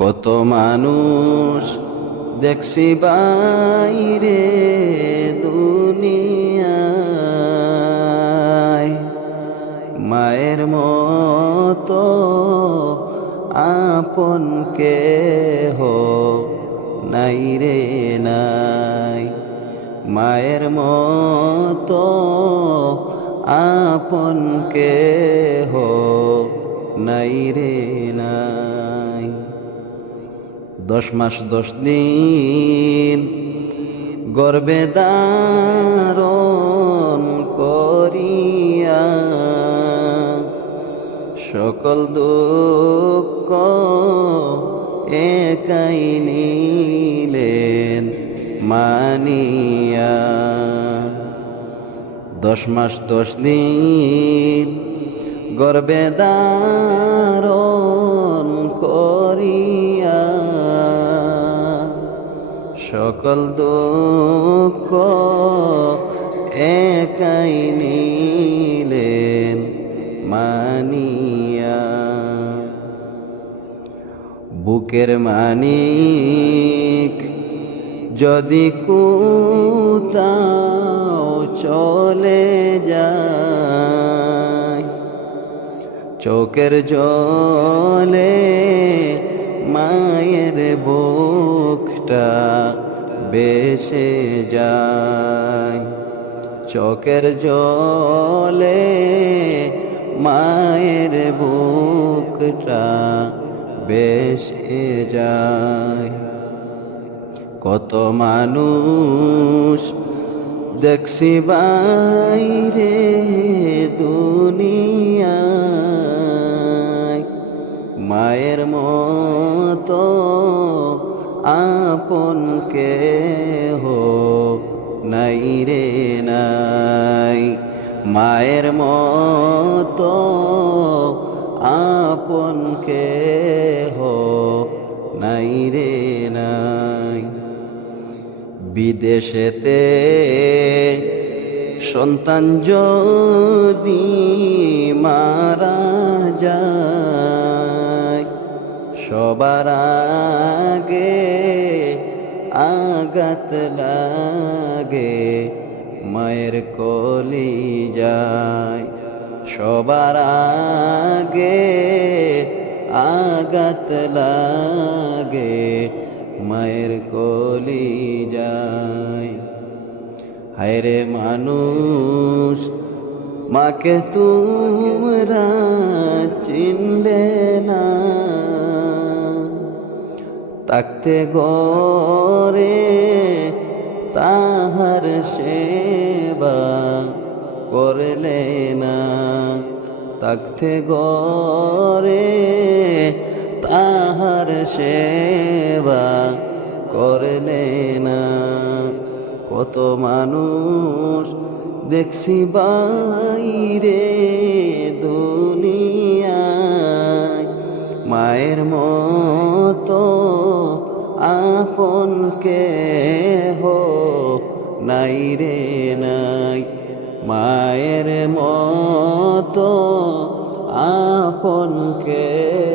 কত মানুষ দেখছি বাইরে দুনিয়ায়, মায়ের মতো আপন কেহ নাই রে নাই। মায়ের মতো আপন কেহ নাই রে নাই। 10 মাস 10 দিন গর্ভে ধারণ করিয়া সকল দুঃখ একাই নিলেন মানিয়া। 10 মাস 10 দিন গর্ভে ধারণ করিয়া সকল দুঃখ একাই নিলেন মানিয়া। বুকের মানিক যদি কোথাও চলে যায়, চোখের জলে মায়ের বুকটা বেসে যায়। চোখের জলে মায়ের বুকটা বেসে যায়। কত মানুষ দেখছি বাইরে দুনিয়ায়, মায়ের মতো আপন কেহ নাই রে নাই। মায়ের মতো আপন কেহ নাই রে নাই। বিদেশেতে সন্তান যদি মারা যায়, সবার আগে আঘাত লাগে মায়ের কলিজায়। সবার আগে আঘাত লাগে মায়ের কলিজায়। হায়রে মানুষ মাকে তোমরা চিনলে না, তাকতে গরে তাহার সেবা করলে না। তাকতে গরে তাহার সেবা করলে না। কত মানুষ দেখছি বাইরে দুনিয়ায়, মায়ের মতো আপন কেহ নাই রে নাই। মায়ের মতো আপন কেহ